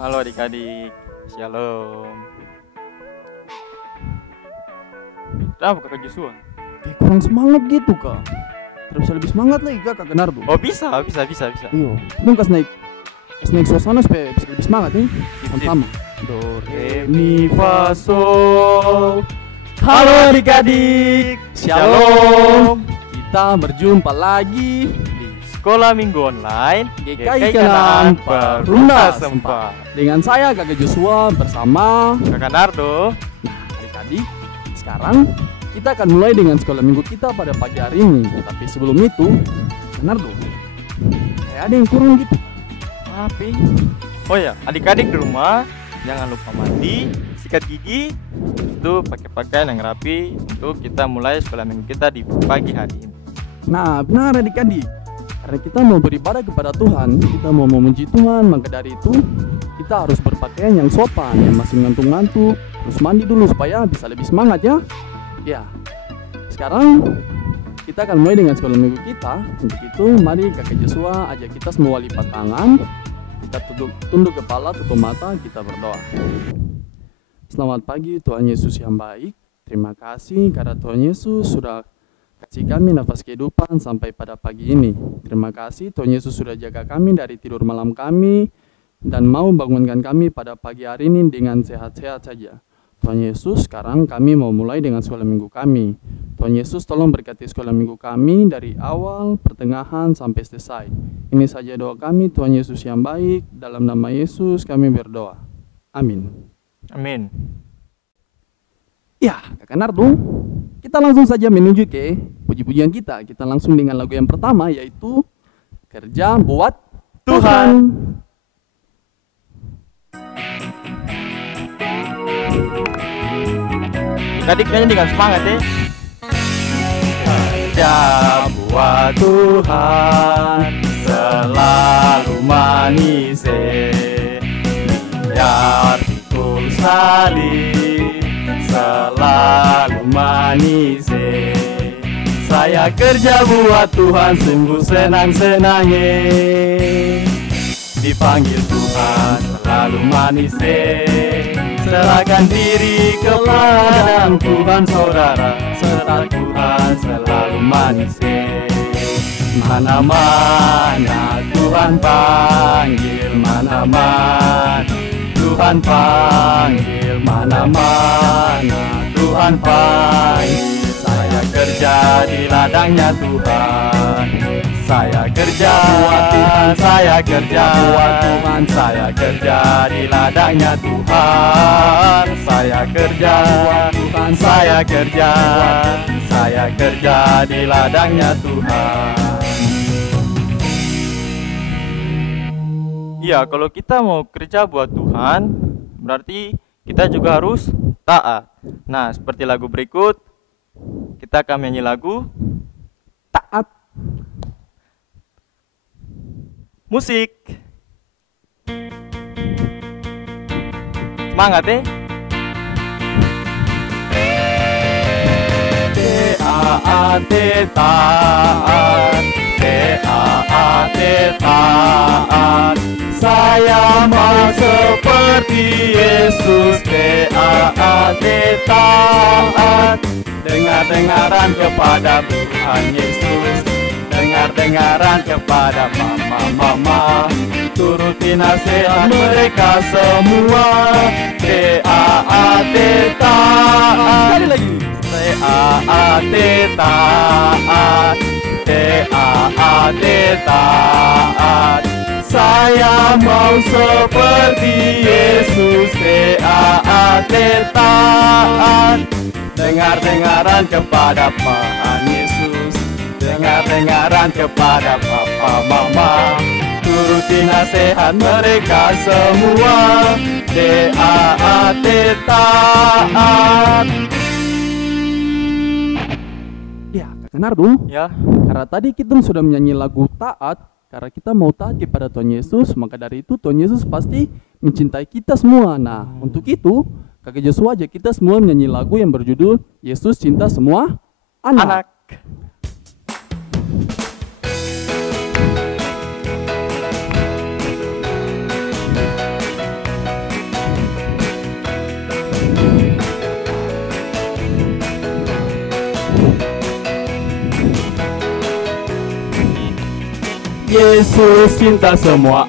Halo adik-adik, shalom. Kenapa kakak Joshua? Kayak kurang semangat gitu kak. Terus bisa lebih semangat lagi kak Kenardo. Oh bisa. Iyo, itu kas naik suasana supaya bisa lebih semangat nih. Sama-sama. Do re mi fa sol. Halo adik-adik, shalom. Kita berjumpa lagi Di Sekolah Minggu Online GKI Kanaan Perunda Sempat dengan saya kakak Joshua bersama Kakak Nardo. Nah adik-adik, sekarang kita akan mulai dengan sekolah minggu kita pada pagi hari ini. Tapi sebelum itu, Nardo, kayak ada yang kurang gitu. Tapi oh ya, adik-adik di rumah jangan lupa mandi, sikat gigi, itu pakai pakaian yang rapi untuk kita mulai sekolah minggu kita di pagi hari ini. Nah benar adik-adik, karena kita mau beribadah kepada Tuhan, kita mau memuji Tuhan, maka dari itu kita harus berpakaian yang sopan, yang masih ngantuk-ngantuk, terus mandi dulu supaya bisa lebih semangat ya. Ya, sekarang kita akan mulai dengan sekolah minggu kita. Untuk itu, mari kakak Joshua ajak kita semua lipat tangan, kita tunduk kepala, tutup mata, kita berdoa. Selamat pagi Tuhan Yesus yang baik. Terima kasih karena Tuhan Yesus sudah kasih kami nafas kehidupan sampai pada pagi ini. Terima kasih Tuhan Yesus sudah jaga kami dari tidur malam kami dan mau bangunkan kami pada pagi hari ini dengan sehat-sehat saja. Tuhan Yesus, sekarang kami mau mulai dengan sekolah minggu kami. Tuhan Yesus tolong berkati sekolah minggu kami dari awal, pertengahan, sampai selesai. Ini saja doa kami, Tuhan Yesus yang baik. Dalam nama Yesus kami berdoa. Amin. Amin. Ya, kakak Nardo, kita langsung saja menuju ke puji-pujian kita. Kita langsung dengan lagu yang pertama, yaitu Kerja Buat Tuhan. Adik nyanyi dengan semangat ya. Kerja buat Tuhan selalu manis, biar pikul salib selalu manis. Saya kerja buat Tuhan sungguh senang-senang, dipanggil Tuhan selalu manis. Serahkan diri kepada Tuhan saudara, serta Tuhan selalu manis. Mana-mana Tuhan panggil, mana-mana Tuhan panggil, mana-mana Tuhan panggil. Saya kerja di ladangnya Tuhan, saya kerja buat Tuhan, saya kerja buat Tuhan, saya kerja di ladangnya Tuhan, saya kerja buat Tuhan, saya kerja di ladangnya Tuhan. Iya, kalau kita mau kerja buat Tuhan, berarti kita juga harus taat. Nah, seperti lagu berikut, kita akan menyanyi lagu Taat. Musik. Semangat ya. T-A-A-T taat, T-A-A-T taat. Saya mau seperti Yesus, T-A-A-T taat. Dengar-dengaran kepada Tuhan Yesus, dengar-dengaran kepada mama-mama, turuti nasihat mereka semua. T-A-A-T taat. Sekali lagi. T-A-A-T taat, T-A-A-T taat. Saya mau seperti Yesus, T-A-A-T taat. Dengar-dengaran kepada Tuhan Yesus, dengar-dengaran kepada papa mama, turuti nasihat mereka semua. T-A-A-T taat. Ya, kakak Nardo, Ya, karena tadi kita sudah menyanyi lagu Taat, karena kita mau taat kepada Tuhan Yesus, maka dari itu Tuhan Yesus pasti mencintai kita semua. Nah, untuk itu kakak Joshua ajak kita semua menyanyi lagu yang berjudul Yesus Cinta Semua Anak. Yesus cinta semua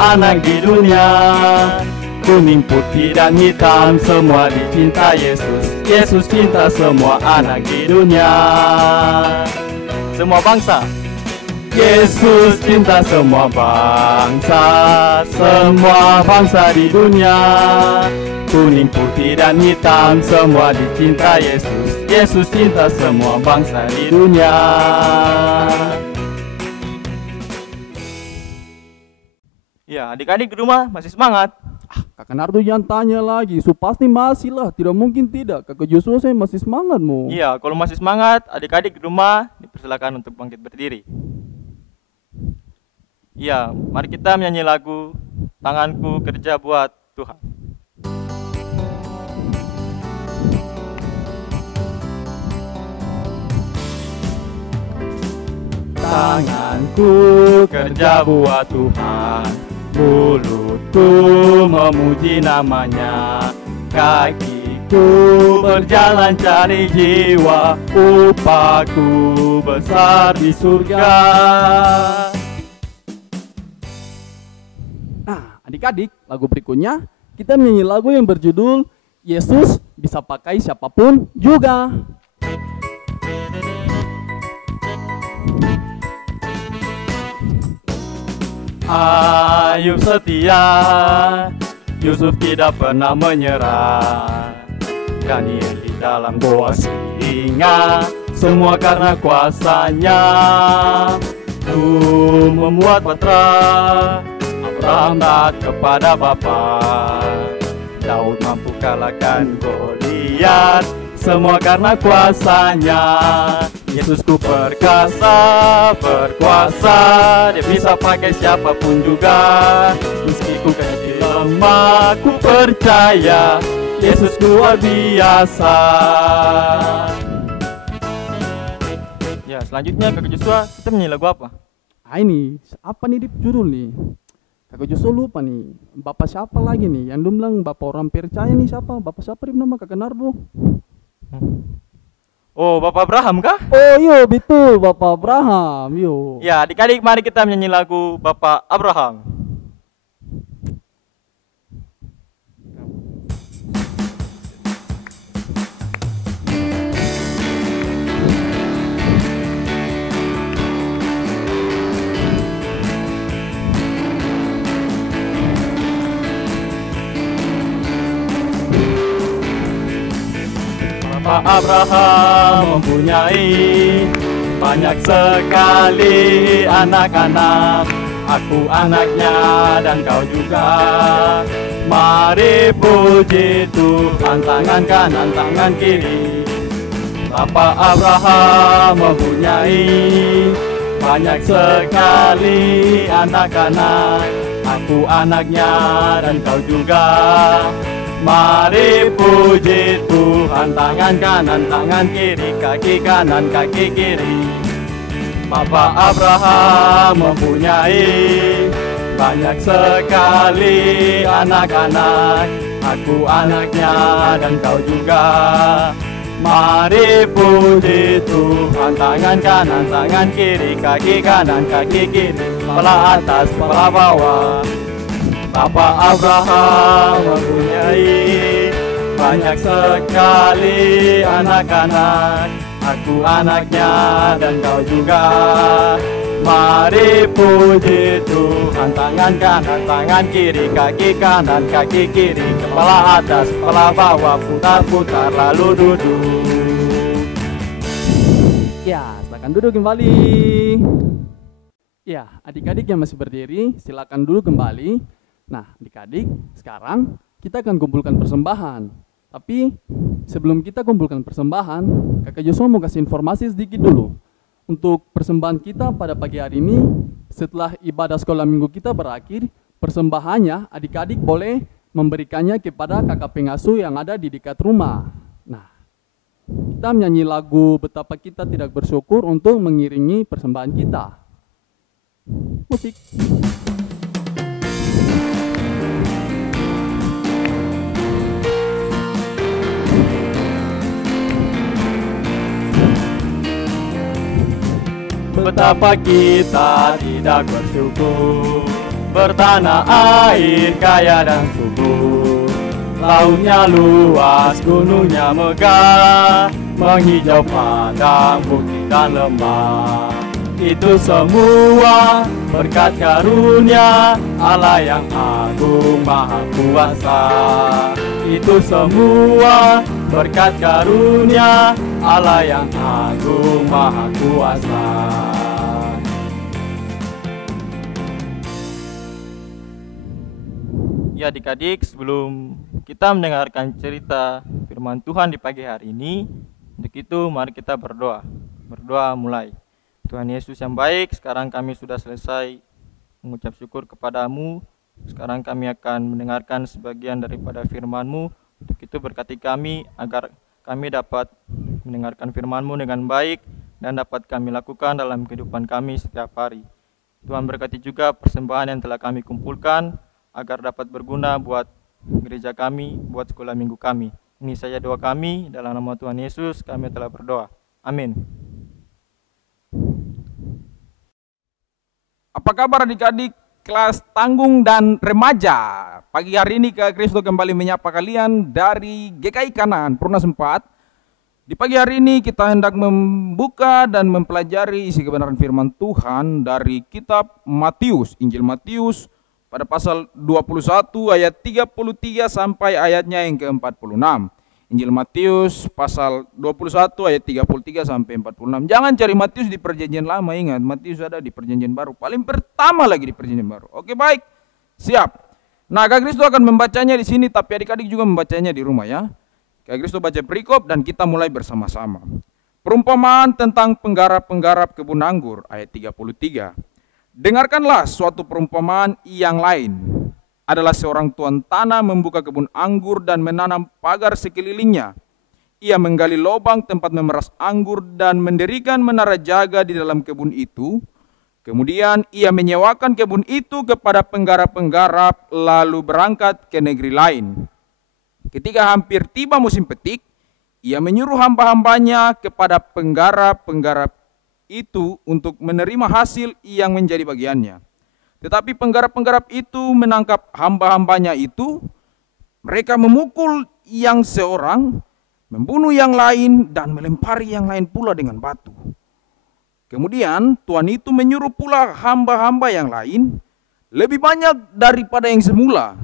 anak di dunia. Kuning, putih, dan hitam, semua dicinta Yesus. Yesus cinta semua anak di dunia. Semua bangsa. Yesus cinta semua bangsa di dunia. Kuning, putih, dan hitam, semua dicinta Yesus. Yesus cinta semua bangsa di dunia. Ya, adik-adik di rumah masih semangat? Kakak Nardo jangan tanya lagi, pasti masih lah, tidak mungkin tidak. Kakak Joshua saya masih semangat mu. Iya, kalau masih semangat, adik-adik di rumah dipersilakan untuk bangkit berdiri. Iya, mari kita menyanyi lagu Tanganku Kerja Buat Tuhan. Tanganku kerja buat Tuhan, mulutku memuji namanya, kakiku berjalan cari jiwa, upahku besar di surga. Nah, adik-adik, lagu berikutnya kita menyanyi lagu yang berjudul Yesus bisa pakai siapapun juga. Ayub setia, Yusuf tidak pernah menyerah. Daniel di dalam goa singa, semua karena kuasanya. Ku membuat patra, Abraham taat kepada Bapa. Daud mampu kalahkan Goliat, semua karena kuasanya. Yesusku perkasa, berkuasa, dia bisa pakai siapapun juga. Meski ku kecil lemah, ku percaya Yesus luar biasa. Ya, selanjutnya Kakak Joshua, kita menyanyi lagu apa? Ini apa nih judul nih? Kakak Joshua lupa nih. Bapak siapa lagi nih? Yang bilang bapak orang percaya nih siapa? Bapak siapa nih nama Kakak Nardo? Oh, Bapak Abraham kah? Oh iya betul, Bapak Abraham. Yo. Ya, adik-adik mari kita menyanyi lagu Bapak Abraham. Bapak Abraham mempunyai banyak sekali anak-anak. Aku anaknya dan kau juga. Mari puji Tuhan, tangan kanan, tangan kiri. Bapak Abraham mempunyai banyak sekali anak-anak. Aku anaknya dan kau juga. Mari puji Tuhan, tangan kanan, tangan kiri, kaki kanan, kaki kiri. Bapak Abraham mempunyai banyak sekali anak-anak. Aku anaknya dan kau juga. Mari puji Tuhan, tangan kanan, tangan kiri, kaki kanan, kaki kiri. Kepala atas, kepala bawah. Bapak Abraham mempunyai banyak sekali anak-anak. Aku anaknya dan kau juga. Mari puji Tuhan, tangan kanan, tangan kiri, kaki kanan, kaki kiri. Kepala atas, kepala bawah, putar-putar lalu duduk. Ya, silakan duduk kembali. Ya, adik-adik yang masih berdiri, silakan duduk kembali. Nah, adik-adik, sekarang kita akan kumpulkan persembahan. Tapi sebelum kita kumpulkan persembahan, Kakak Joshua mau kasih informasi sedikit dulu. Untuk persembahan kita pada pagi hari ini, setelah ibadah sekolah minggu kita berakhir, persembahannya adik-adik boleh memberikannya kepada kakak pengasuh yang ada di dekat rumah. Nah, kita menyanyi lagu Betapa Kita Tidak Bersyukur untuk mengiringi persembahan kita. Musik. betapa kita tidak bersyukur. Bertanah air kaya dan subur, lautnya luas, gunungnya megah, menghijau padang, bukit dan lembah. Itu semua berkat karunia Allah yang agung maha kuasa. Itu semua berkat karunia Allah yang agung maha kuasa. Ya adik-adik, sebelum kita mendengarkan cerita firman Tuhan di pagi hari ini, untuk itu mari kita berdoa. Berdoa mulai. Tuhan Yesus yang baik, sekarang kami sudah selesai mengucap syukur kepadamu. Sekarang kami akan mendengarkan sebagian daripada firman-Mu. Untuk itu berkati kami agar kami dapat mendengarkan firman-Mu dengan baik dan dapat kami lakukan dalam kehidupan kami setiap hari. Tuhan berkati juga persembahan yang telah kami kumpulkan agar dapat berguna buat gereja kami, buat sekolah minggu kami. Ini saja doa kami, dalam nama Tuhan Yesus kami telah berdoa. Amin. Apa kabar adik-adik kelas tanggung dan remaja? Pagi hari ini Kak Kristo kembali menyapa kalian dari GKI Kanan Purnas 4. Di pagi hari ini kita hendak membuka dan mempelajari isi kebenaran firman Tuhan dari kitab Matius, Injil Matius pada pasal 21 ayat 33 sampai ayatnya yang ke-46. Injil Matius pasal 21 ayat 33 sampai 46. Jangan cari Matius di perjanjian lama, ingat Matius ada di perjanjian baru. Paling pertama lagi di perjanjian baru. Oke, baik. Siap. Nah, Kak Kristo akan membacanya di sini, tapi adik-adik juga membacanya di rumah ya. Kak Kristo baca perikop dan kita mulai bersama-sama. Perumpamaan tentang penggarap-penggarap kebun anggur ayat 33. Dengarkanlah suatu perumpamaan yang lain. Adalah seorang tuan tanah membuka kebun anggur dan menanam pagar sekelilingnya. Ia menggali lubang tempat memeras anggur dan mendirikan menara jaga di dalam kebun itu. Kemudian ia menyewakan kebun itu kepada penggarap-penggarap lalu berangkat ke negeri lain. Ketika hampir tiba musim petik, ia menyuruh hamba-hambanya kepada penggarap-penggarap itu untuk menerima hasil yang menjadi bagiannya. Tetapi penggarap-penggarap itu menangkap hamba-hambanya itu, mereka memukul yang seorang, membunuh yang lain, dan melempari yang lain pula dengan batu. Kemudian tuan itu menyuruh pula hamba-hamba yang lain, lebih banyak daripada yang semula.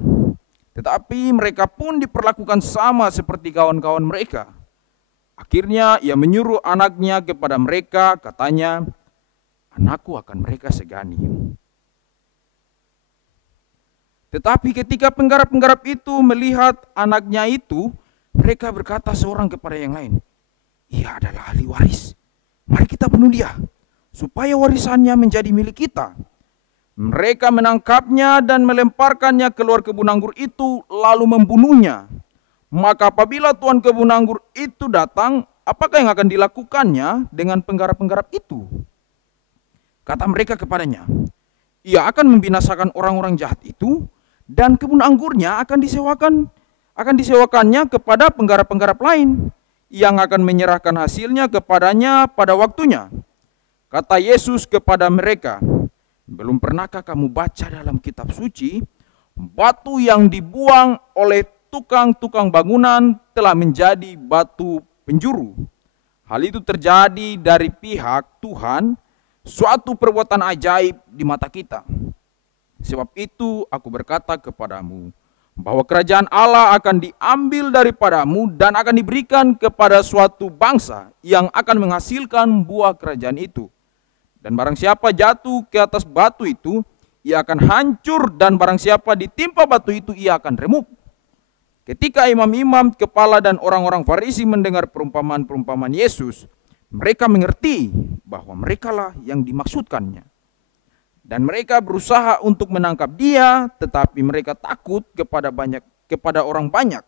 Tetapi mereka pun diperlakukan sama seperti kawan-kawan mereka. Akhirnya ia menyuruh anaknya kepada mereka, katanya, anakku akan mereka segani. Tetapi ketika penggarap-penggarap itu melihat anaknya itu, mereka berkata seorang kepada yang lain, ia adalah ahli waris, mari kita bunuh dia, supaya warisannya menjadi milik kita. Mereka menangkapnya dan melemparkannya keluar kebun anggur itu, lalu membunuhnya. Maka apabila tuan kebun anggur itu datang, apakah yang akan dilakukannya dengan penggarap-penggarap itu? Kata mereka kepadanya, ia akan membinasakan orang-orang jahat itu, dan kebun anggurnya akan disewakannya kepada penggarap-penggarap lain yang akan menyerahkan hasilnya kepadanya pada waktunya. Kata Yesus kepada mereka, belum pernahkah kamu baca dalam kitab suci, batu yang dibuang oleh tukang-tukang bangunan telah menjadi batu penjuru. Hal itu terjadi dari pihak Tuhan, suatu perbuatan ajaib di mata kita. Sebab itu aku berkata kepadamu, bahwa kerajaan Allah akan diambil daripadamu dan akan diberikan kepada suatu bangsa yang akan menghasilkan buah kerajaan itu. Dan barang siapa jatuh ke atas batu itu, ia akan hancur, dan barang siapa ditimpa batu itu, ia akan remuk. Ketika imam-imam, kepala dan orang-orang Farisi mendengar perumpamaan-perumpamaan Yesus, mereka mengerti bahwa merekalah yang dimaksudkannya. Dan mereka berusaha untuk menangkap dia, tetapi mereka takut kepada orang banyak,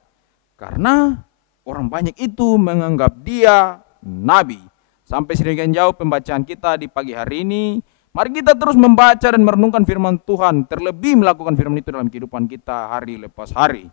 karena orang banyak itu menganggap dia nabi. Sampai sedemikian jauh pembacaan kita di pagi hari ini. Mari kita terus membaca dan merenungkan firman Tuhan, terlebih melakukan firman itu dalam kehidupan kita hari lepas hari.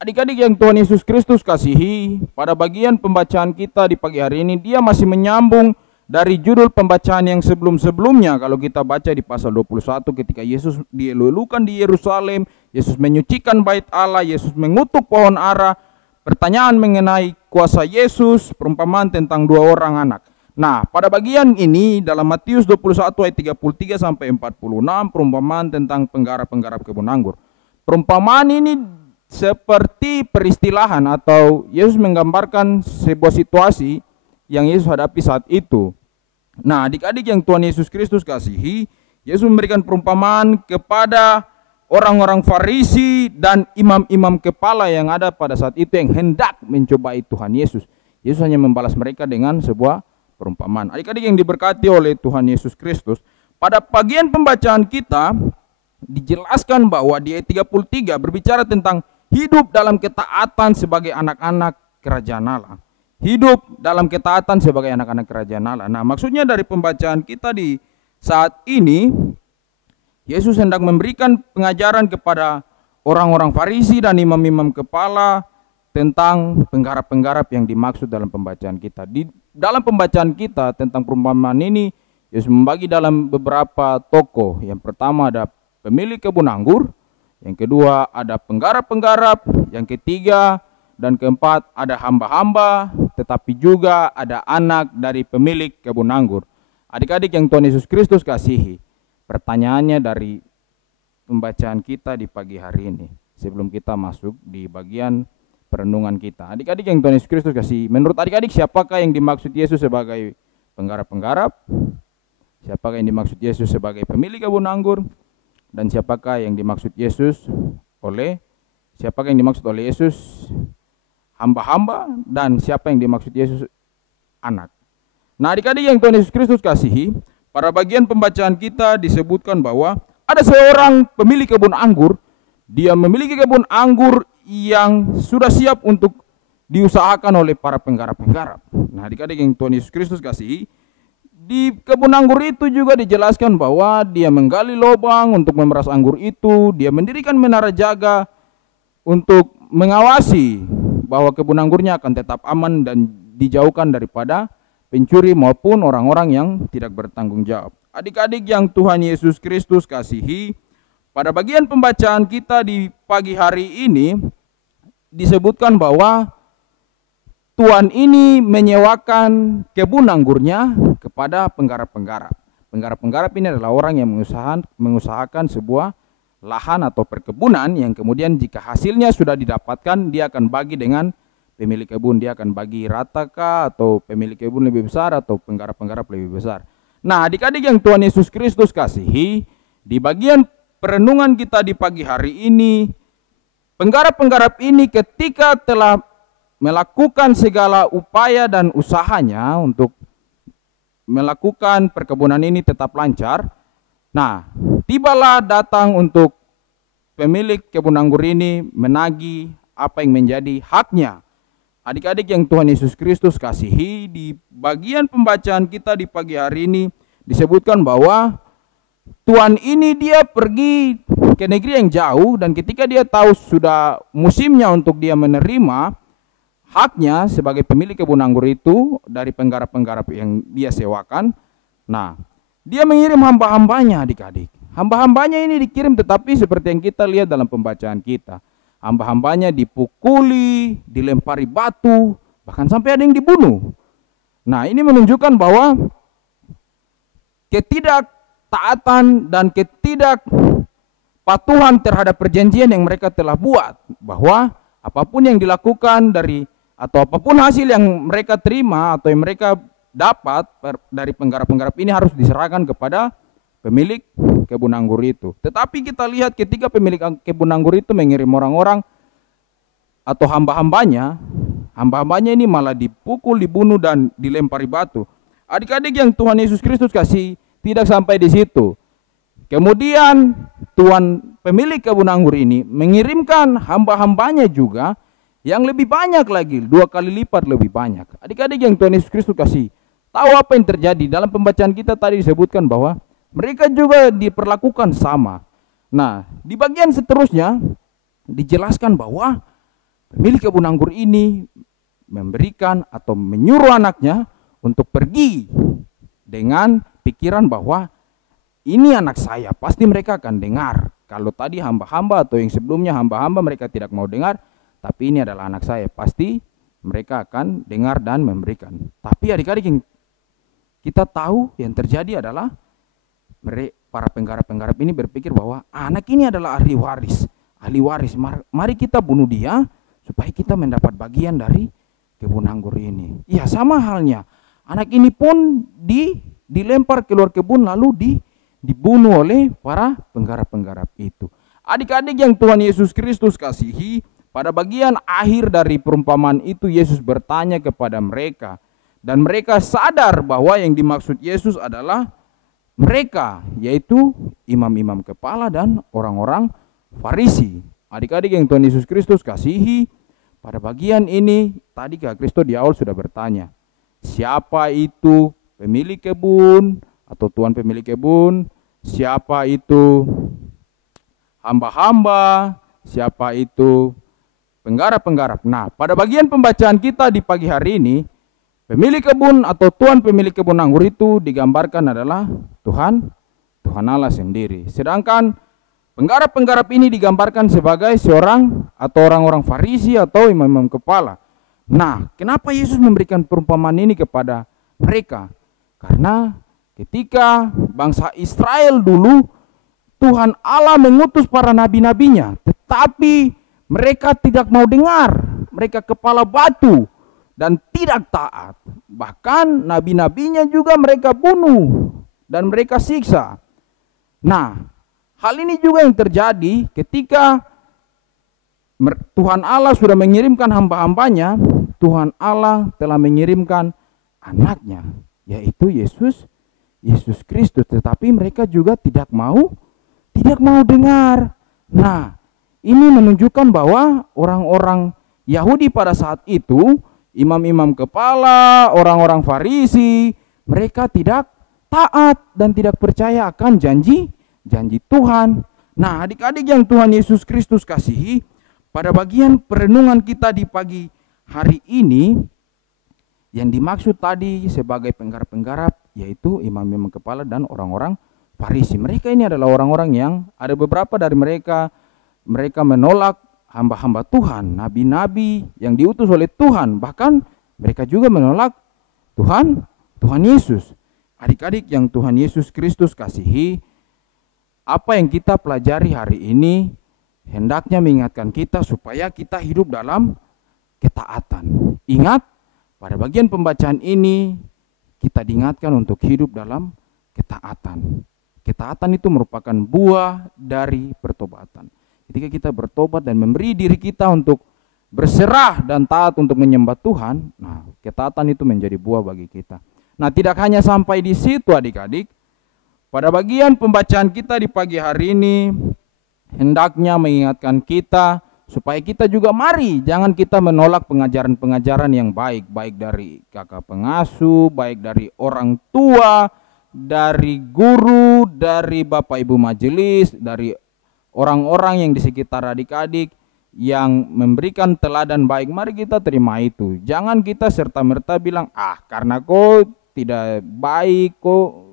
Adik-adik yang Tuhan Yesus Kristus kasihi, pada bagian pembacaan kita di pagi hari ini, dia masih menyambung dari judul pembacaan yang sebelum-sebelumnya. Kalau kita baca di pasal 21 ketika Yesus dielulukan di Yerusalem, Yesus menyucikan bait Allah, Yesus mengutuk pohon ara, pertanyaan mengenai kuasa Yesus, perumpamaan tentang 2 orang anak. Nah, pada bagian ini dalam Matius 21 ayat 33 sampai 46 perumpamaan tentang penggarap-penggarap kebun anggur. Perumpamaan ini seperti peristilahan atau Yesus menggambarkan sebuah situasi yang Yesus hadapi saat itu. Nah, adik-adik yang Tuhan Yesus Kristus kasihi, Yesus memberikan perumpamaan kepada orang-orang Farisi dan imam-imam kepala yang ada pada saat itu yang hendak mencobai Tuhan Yesus. Yesus hanya membalas mereka dengan sebuah perumpamaan. Adik-adik yang diberkati oleh Tuhan Yesus Kristus, pada bagian pembacaan kita dijelaskan bahwa di ayat 33 berbicara tentang hidup dalam ketaatan sebagai anak-anak kerajaan Allah. Hidup dalam ketaatan sebagai anak-anak kerajaan Allah. Nah, maksudnya dari pembacaan kita di saat ini, Yesus hendak memberikan pengajaran kepada orang-orang Farisi dan imam-imam kepala tentang penggarap-penggarap yang dimaksud dalam pembacaan kita. Di dalam pembacaan kita tentang perumpamaan ini, Yesus membagi dalam beberapa tokoh. Yang pertama ada pemilik kebun anggur, yang kedua ada penggarap-penggarap, yang ketiga dan keempat ada hamba-hamba, tetapi juga ada anak dari pemilik kebun anggur. Adik-adik yang Tuhan Yesus Kristus kasihi, pertanyaannya dari pembacaan kita di pagi hari ini, sebelum kita masuk di bagian perenungan kita. Adik-adik yang Tuhan Yesus Kristus kasihi, menurut adik-adik siapakah yang dimaksud Yesus sebagai penggarap-penggarap? Siapakah yang dimaksud Yesus sebagai pemilik kebun anggur? Dan siapakah yang dimaksud Yesus oleh Yesus hamba-hamba, dan siapa yang dimaksud Yesus anak? Nah, adik-adik yang Tuhan Yesus Kristus kasihi, pada bagian pembacaan kita disebutkan bahwa ada seorang pemilik kebun anggur. Dia memiliki kebun anggur yang sudah siap untuk diusahakan oleh para penggarap-penggarap. Nah, adik-adik yang Tuhan Yesus Kristus kasihi, di kebun anggur itu juga dijelaskan bahwa dia menggali lubang untuk memeras anggur itu, dia mendirikan menara jaga untuk mengawasi bahwa kebun anggurnya akan tetap aman dan dijauhkan daripada pencuri maupun orang-orang yang tidak bertanggung jawab. Adik-adik yang Tuhan Yesus Kristus kasihi, pada bagian pembacaan kita di pagi hari ini disebutkan bahwa Tuan ini menyewakan kebun anggurnya kepada penggarap-penggarap. Penggarap-penggarap ini adalah orang yang mengusahakan sebuah lahan atau perkebunan yang kemudian jika hasilnya sudah didapatkan, dia akan bagi dengan pemilik kebun. Dia akan bagi ratakah, atau pemilik kebun lebih besar, atau penggarap-penggarap lebih besar. Nah, adik-adik yang Tuhan Yesus Kristus kasihi, di bagian perenungan kita di pagi hari ini, penggarap-penggarap ini ketika telah melakukan segala upaya dan usahanya untuk melakukan perkebunan ini tetap lancar. Nah, tibalah datang untuk pemilik kebun anggur ini menagih apa yang menjadi haknya. Adik-adik yang Tuhan Yesus Kristus kasihi, di bagian pembacaan kita di pagi hari ini disebutkan bahwa Tuan ini dia pergi ke negeri yang jauh, dan ketika dia tahu sudah musimnya untuk dia menerima haknya sebagai pemilik kebun anggur itu dari penggarap-penggarap yang dia sewakan, nah dia mengirim hamba-hambanya. Adik-adik, hamba-hambanya ini dikirim, tetapi seperti yang kita lihat dalam pembacaan kita, hamba-hambanya dipukuli, dilempari batu, bahkan sampai ada yang dibunuh. Nah, ini menunjukkan bahwa ketidaktaatan dan ketidakpatuhan terhadap perjanjian yang mereka telah buat, bahwa apapun yang dilakukan atau apapun hasil yang mereka terima atau yang mereka dapat dari penggarap-penggarap ini harus diserahkan kepada pemilik kebun anggur itu. Tetapi kita lihat ketika pemilik kebun anggur itu mengirim orang-orang atau hamba-hambanya ini malah dipukul, dibunuh, dan dilempari batu. Adik-adik yang Tuhan Yesus Kristus kasih, tidak sampai di situ. Kemudian Tuan pemilik kebun anggur ini mengirimkan hamba-hambanya juga yang lebih banyak lagi, 2 kali lipat lebih banyak. Adik-adik yang Tuhan Yesus Kristus kasih, tahu apa yang terjadi? Dalam pembacaan kita tadi disebutkan bahwa mereka juga diperlakukan sama. Nah, di bagian seterusnya dijelaskan bahwa pemilik kebun anggur ini memberikan atau menyuruh anaknya untuk pergi dengan pikiran bahwa ini anak saya, pasti mereka akan dengar. Kalau tadi hamba-hamba atau yang sebelumnya hamba-hamba mereka tidak mau dengar, tapi ini adalah anak saya, pasti mereka akan dengar dan memberikan. Tapi adik-adik, yang kita tahu yang terjadi adalah para penggarap-penggarap ini berpikir bahwa anak ini adalah ahli waris. Mari kita bunuh dia supaya kita mendapat bagian dari kebun anggur ini. Ya, sama halnya. Anak ini pun dilempar keluar kebun lalu dibunuh oleh para penggarap-penggarap itu. Adik-adik yang Tuhan Yesus Kristus kasihi, pada bagian akhir dari perumpamaan itu Yesus bertanya kepada mereka, dan mereka sadar bahwa yang dimaksud Yesus adalah mereka, yaitu imam-imam kepala dan orang-orang Farisi. Adik-adik yang Tuhan Yesus Kristus kasihi, pada bagian ini tadi Kak Kristo di awal sudah bertanya, siapa itu pemilik kebun atau tuan pemilik kebun, siapa itu hamba-hamba, siapa itu penggarap-penggarap. Nah, pada bagian pembacaan kita di pagi hari ini, pemilik kebun atau tuan pemilik kebun anggur itu digambarkan adalah Tuhan Allah sendiri. Sedangkan penggarap-penggarap ini digambarkan sebagai seorang atau orang-orang Farisi atau imam-imam kepala. Nah, kenapa Yesus memberikan perumpamaan ini kepada mereka? Karena ketika bangsa Israel dulu, Tuhan Allah mengutus para nabi-nabinya, tetapi mereka tidak mau dengar. Mereka kepala batu dan tidak taat. Bahkan nabi-nabinya juga mereka bunuh dan mereka siksa. Nah, hal ini juga yang terjadi ketika Tuhan Allah sudah mengirimkan hamba-hambanya. Tuhan Allah telah mengirimkan anaknya, yaitu Yesus Kristus, tetapi mereka juga tidak mau dengar. Nah, ini menunjukkan bahwa orang-orang Yahudi pada saat itu, imam-imam kepala, orang-orang Farisi, mereka tidak taat dan tidak percaya akan janji Tuhan. Nah, adik-adik yang Tuhan Yesus Kristus kasihi, pada bagian perenungan kita di pagi hari ini, yang dimaksud tadi sebagai penggarap-penggarap yaitu imam-imam kepala dan orang-orang Farisi. Mereka ini adalah orang-orang yang ada beberapa dari mereka menolak hamba-hamba Tuhan, nabi-nabi yang diutus oleh Tuhan. Bahkan mereka juga menolak Tuhan Yesus. Adik-adik yang Tuhan Yesus Kristus kasihi, apa yang kita pelajari hari ini hendaknya mengingatkan kita supaya kita hidup dalam ketaatan. Ingat, pada bagian pembacaan ini kita diingatkan untuk hidup dalam ketaatan. Ketaatan itu merupakan buah dari pertobatan. Ketika kita bertobat dan memberi diri kita untuk berserah dan taat untuk menyembah Tuhan, nah, ketaatan itu menjadi buah bagi kita. Nah, tidak hanya sampai di situ adik-adik. Pada bagian pembacaan kita di pagi hari ini hendaknya mengingatkan kita supaya kita juga jangan kita menolak pengajaran-pengajaran yang baik dari kakak pengasuh, baik dari orang tua, dari guru, dari bapak ibu majelis, dari orang-orang yang di sekitar adik-adik yang memberikan teladan baik. Mari kita terima itu. Jangan kita serta-merta bilang, karena kau tidak baik, kau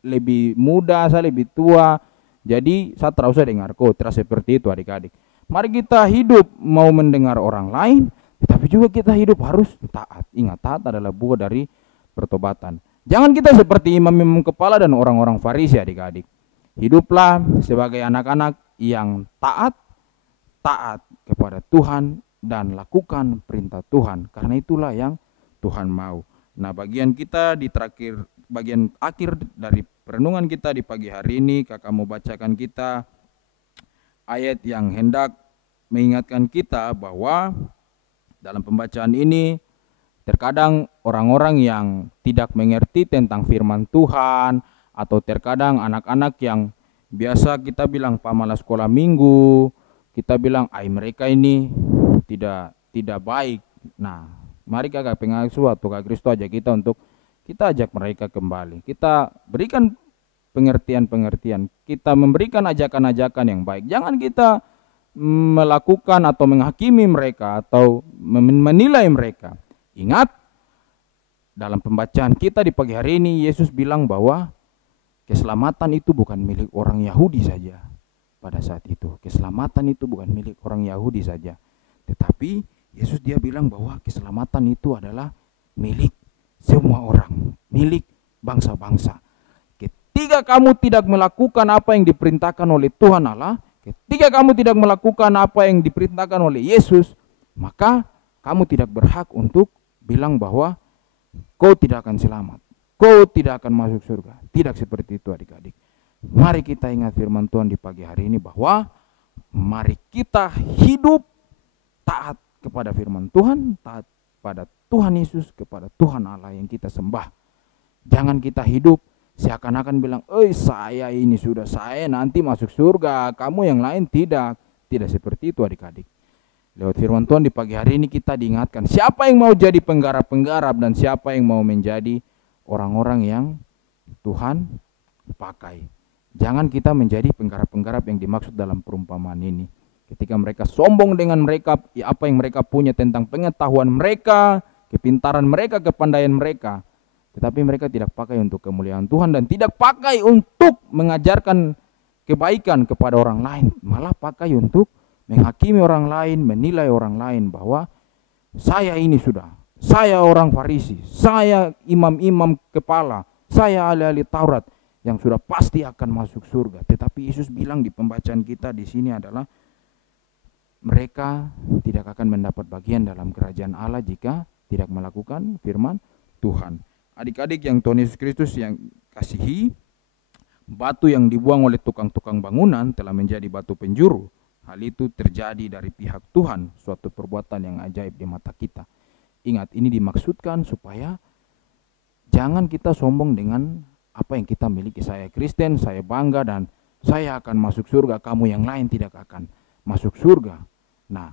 lebih muda, saya lebih tua, jadi saya tidak usah dengar kau. Tidak seperti itu adik-adik. Mari kita hidup mau mendengar orang lain, tetapi juga kita hidup harus taat. Ingat, taat adalah buah dari pertobatan. Jangan kita seperti imam-imam kepala dan orang-orang Farisi adik-adik. Hiduplah sebagai anak-anak yang taat kepada Tuhan dan lakukan perintah Tuhan. Karena itulah yang Tuhan mau. Nah, bagian akhir dari perenungan kita di pagi hari ini, kakak mau bacakan kita ayat yang hendak mengingatkan kita bahwa dalam pembacaan ini terkadang orang-orang yang tidak mengerti tentang firman Tuhan, atau terkadang anak-anak yang biasa kita bilang pamalas sekolah minggu, kita bilang mereka ini tidak baik. Nah, mari kakak pengasuh atau Kak Kristo ajak kita untuk kita ajak mereka kembali. Kita berikan pengertian-pengertian, kita memberikan ajakan-ajakan yang baik. Jangan kita melakukan atau menghakimi mereka atau menilai mereka. Ingat, dalam pembacaan kita di pagi hari ini, Yesus bilang bahwa keselamatan itu bukan milik orang Yahudi saja. Pada saat itu, keselamatan itu bukan milik orang Yahudi saja. Tetapi Yesus dia bilang bahwa keselamatan itu adalah milik semua orang, milik bangsa-bangsa. Ketika kamu tidak melakukan apa yang diperintahkan oleh Tuhan Allah, ketika kamu tidak melakukan apa yang diperintahkan oleh Yesus, maka kamu tidak berhak untuk bilang bahwa kau tidak akan selamat, kau tidak akan masuk surga. Tidak seperti itu adik-adik. Mari kita ingat firman Tuhan di pagi hari ini bahwa mari kita hidup taat kepada firman Tuhan, taat pada Tuhan Yesus, kepada Tuhan Allah yang kita sembah. Jangan kita hidup seakan-akan bilang, saya ini sudah, saya nanti masuk surga, kamu yang lain tidak. Tidak seperti itu adik-adik. Lewat firman Tuhan di pagi hari ini kita diingatkan siapa yang mau jadi penggarap-penggarap dan siapa yang mau menjadi orang-orang yang Tuhan pakai. Jangan kita menjadi penggarap-penggarap yang dimaksud dalam perumpamaan ini. Ketika mereka sombong dengan mereka, apa yang mereka punya tentang pengetahuan mereka, kepintaran mereka, kepandaian mereka. Tetapi mereka tidak pakai untuk kemuliaan Tuhan dan tidak pakai untuk mengajarkan kebaikan kepada orang lain. Malah pakai untuk menghakimi orang lain, menilai orang lain bahwa saya ini sudah, saya orang Farisi, saya imam-imam kepala, saya ahli-ahli Taurat yang sudah pasti akan masuk surga. Tetapi Yesus bilang di pembacaan kita di sini adalah mereka tidak akan mendapat bagian dalam kerajaan Allah jika tidak melakukan firman Tuhan. Adik-adik yang Tuhan Yesus Kristus yang kasihi, batu yang dibuang oleh tukang-tukang bangunan telah menjadi batu penjuru. Hal itu terjadi dari pihak Tuhan, suatu perbuatan yang ajaib di mata kita. Ingat, ini dimaksudkan supaya jangan kita sombong dengan apa yang kita miliki. Saya Kristen, saya bangga dan saya akan masuk surga, kamu yang lain tidak akan masuk surga. Nah,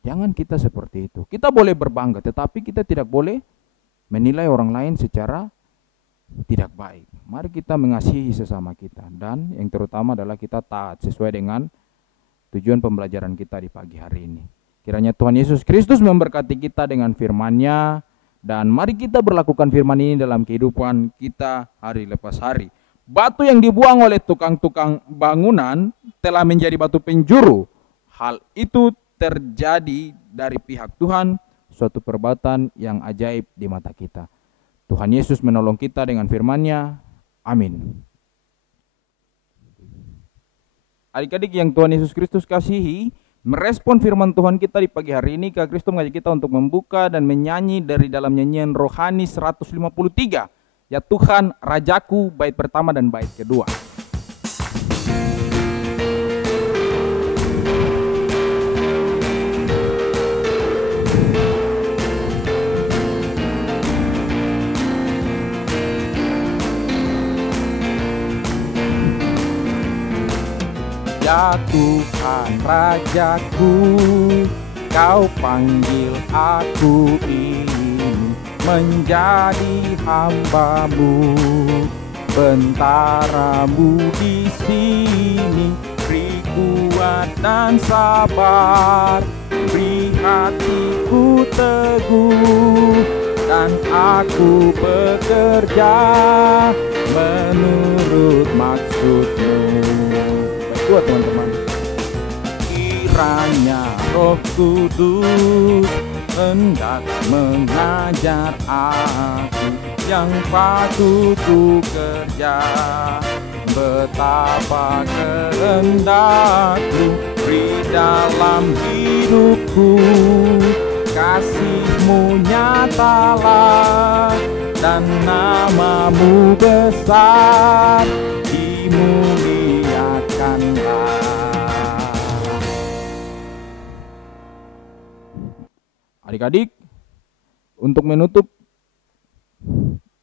jangan kita seperti itu. Kita boleh berbangga, tetapi kita tidak boleh menilai orang lain secara tidak baik. Mari kita mengasihi sesama kita, dan yang terutama adalah kita taat sesuai dengan tujuan pembelajaran kita di pagi hari ini. Kiranya Tuhan Yesus Kristus memberkati kita dengan firman-Nya, dan mari kita berlakukan firman ini dalam kehidupan kita hari lepas hari. Batu yang dibuang oleh tukang-tukang bangunan telah menjadi batu penjuru. Hal itu terjadi dari pihak Tuhan, suatu perbuatan yang ajaib di mata kita. Tuhan Yesus menolong kita dengan firman-Nya. Amin. Adik-adik yang Tuhan Yesus Kristus kasihi, merespon firman Tuhan kita di pagi hari ini, Kak Kristus mengajak kita untuk membuka dan menyanyi dari dalam nyanyian rohani 153. Ya Tuhan Rajaku, bait pertama dan bait kedua. Ya Tuhan Rajaku, Kau panggil aku ini menjadi hamba-Mu, bentara-Mu di sini. Beri kuat dan sabar, beri hatiku teguh, dan aku bekerja menurut maksud-Mu. Buat teman-teman, kiranya Roh Kudus hendak mengajar aku yang patut ku kerja, betapa kehendak-Mu beri dalam hidupku. Kasih-Mu nyatalah dan nama-Mu besar dimuliakanlah. Adik-adik, untuk menutup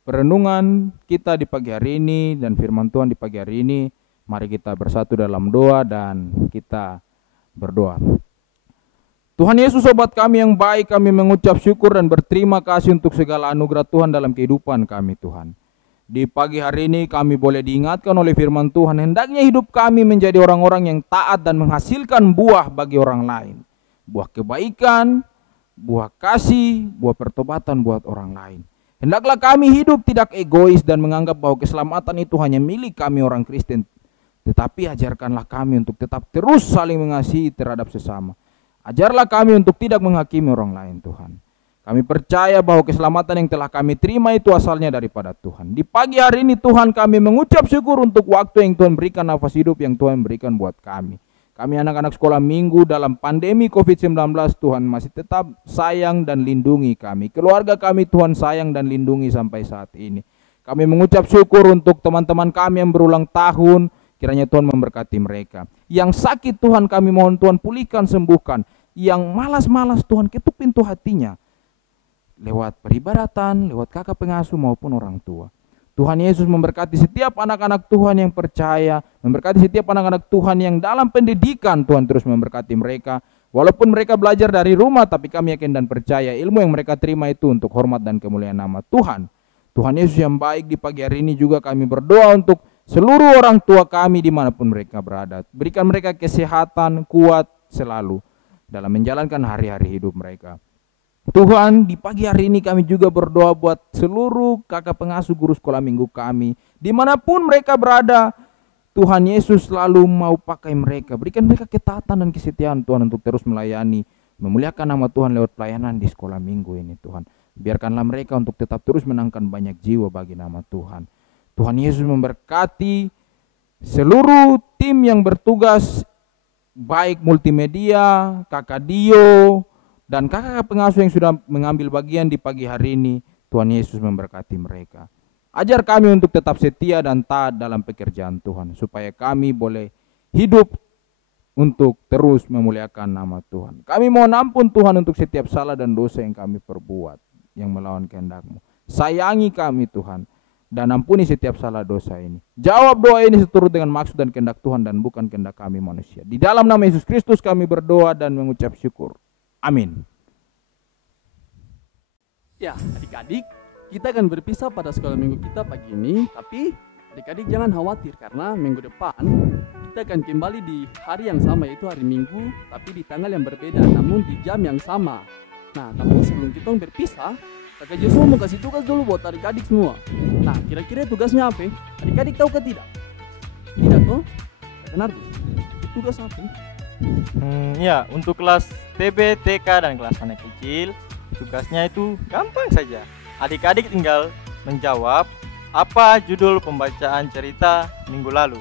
perenungan kita di pagi hari ini dan firman Tuhan di pagi hari ini, mari kita bersatu dalam doa dan kita berdoa. Tuhan Yesus, sobat kami yang baik, kami mengucap syukur dan berterima kasih untuk segala anugerah Tuhan dalam kehidupan kami, Tuhan. Di pagi hari ini kami boleh diingatkan oleh firman Tuhan, hendaknya hidup kami menjadi orang-orang yang taat dan menghasilkan buah bagi orang lain. Buah kebaikan, buah kasih, buah pertobatan buat orang lain. Hendaklah kami hidup tidak egois dan menganggap bahwa keselamatan itu hanya milik kami orang Kristen. Tetapi ajarkanlah kami untuk tetap terus saling mengasihi terhadap sesama. Ajarlah kami untuk tidak menghakimi orang lain, Tuhan. Kami percaya bahwa keselamatan yang telah kami terima itu asalnya daripada Tuhan. Di pagi hari ini Tuhan, kami mengucap syukur untuk waktu yang Tuhan berikan, nafas hidup yang Tuhan berikan buat kami. Kami anak-anak sekolah minggu dalam pandemi COVID-19, Tuhan masih tetap sayang dan lindungi kami. Keluarga kami Tuhan sayang dan lindungi sampai saat ini. Kami mengucap syukur untuk teman-teman kami yang berulang tahun. Kiranya Tuhan memberkati mereka. Yang sakit Tuhan kami mohon Tuhan pulihkan, sembuhkan. Yang malas-malas Tuhan ketuk pintu hatinya. Lewat peribadatan, lewat kakak pengasuh maupun orang tua. Tuhan Yesus memberkati setiap anak-anak Tuhan yang percaya, memberkati setiap anak-anak Tuhan yang dalam pendidikan. Tuhan terus memberkati mereka. Walaupun mereka belajar dari rumah, tapi kami yakin dan percaya ilmu yang mereka terima itu untuk hormat dan kemuliaan nama Tuhan. Tuhan Yesus yang baik, di pagi hari ini juga kami berdoa untuk seluruh orang tua kami dimanapun mereka berada. Berikan mereka kesehatan, kuat selalu dalam menjalankan hari-hari hidup mereka. Tuhan, di pagi hari ini kami juga berdoa buat seluruh kakak pengasuh guru sekolah minggu kami. Dimanapun mereka berada, Tuhan Yesus selalu mau pakai mereka. Berikan mereka ketaatan dan kesetiaan Tuhan untuk terus melayani, memuliakan nama Tuhan lewat pelayanan di sekolah minggu ini Tuhan. Biarkanlah mereka untuk tetap terus menangkan banyak jiwa bagi nama Tuhan. Tuhan Yesus memberkati seluruh tim yang bertugas, baik multimedia, kakak Dio, dan kakak pengasuh yang sudah mengambil bagian di pagi hari ini. Tuhan Yesus memberkati mereka. Ajar kami untuk tetap setia dan taat dalam pekerjaan Tuhan, supaya kami boleh hidup untuk terus memuliakan nama Tuhan. Kami mohon ampun Tuhan untuk setiap salah dan dosa yang kami perbuat, yang melawan kehendak-Mu. Sayangi kami Tuhan, dan ampuni setiap salah dosa ini. Jawab doa ini seturut dengan maksud dan kehendak Tuhan dan bukan kehendak kami manusia. Di dalam nama Yesus Kristus kami berdoa dan mengucap syukur. Amin. Ya, adik-adik, kita akan berpisah pada sekolah minggu kita pagi ini. Tapi adik-adik jangan khawatir, karena minggu depan kita akan kembali di hari yang sama, yaitu hari Minggu, tapi di tanggal yang berbeda, namun di jam yang sama. Nah, tapi sebelum kita berpisah, Kakak Joshua mau kasih tugas dulu buat adik-adik semua. Nah, kira-kira tugasnya apa? Adik-adik tahu ke tidak? Tidak toh? Kakak Nardo, tugas apa? Ya, untuk kelas TB, TK, dan kelas anak kecil, tugasnya itu gampang saja. Adik-adik tinggal menjawab apa judul pembacaan cerita minggu lalu.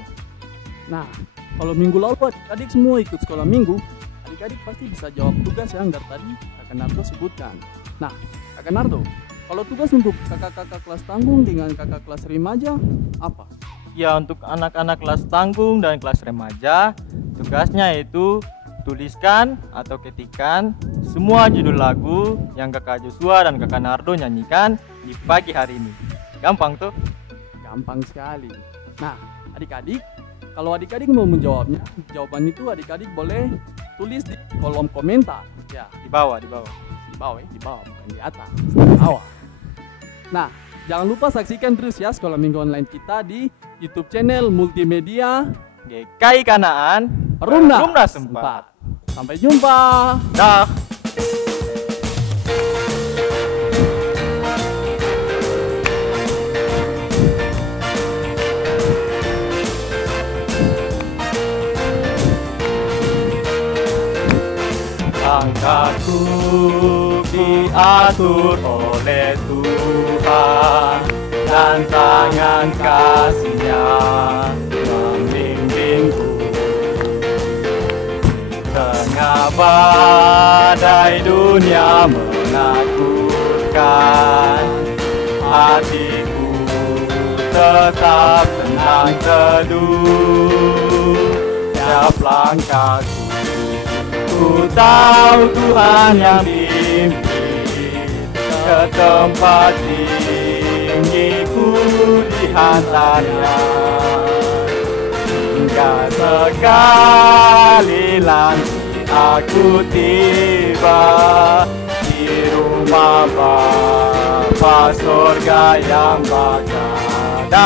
Nah, kalau minggu lalu adik-adik semua ikut sekolah minggu, adik-adik pasti bisa jawab tugas yang tadi Kakak Nardo sebutkan. Nah, Kakak Nardo, kalau tugas untuk kakak-kakak kelas tanggung dengan kakak kelas remaja, apa? Ya, untuk anak-anak kelas tanggung dan kelas remaja, tugasnya itu tuliskan atau ketikkan semua judul lagu yang Kakak Joshua dan Kakak Nardo nyanyikan di pagi hari ini. Gampang tuh? Gampang sekali. Nah, adik-adik, kalau adik-adik mau menjawabnya, jawaban itu adik-adik boleh tulis di kolom komentar. Ya, Di bawah. di bawah bukan di atas, di bawah. Nah, jangan lupa saksikan terus ya sekolah minggu online kita di YouTube channel multimedia GKI Kanaan Perumnas Sempat. Sampai jumpa. Dah. Langkahku diatur oleh Tuhan, dan tangan kasih-Nya membimbingku. Tengah badai dunia menakutkan, hatiku tetap tenang teduh. Tiap langkahku, ku tahu Tuhan yang bimbing ke tempat tinggi, ku dihantarnya. Hingga sekali nanti aku tiba di rumah Bapa surga yang bakal.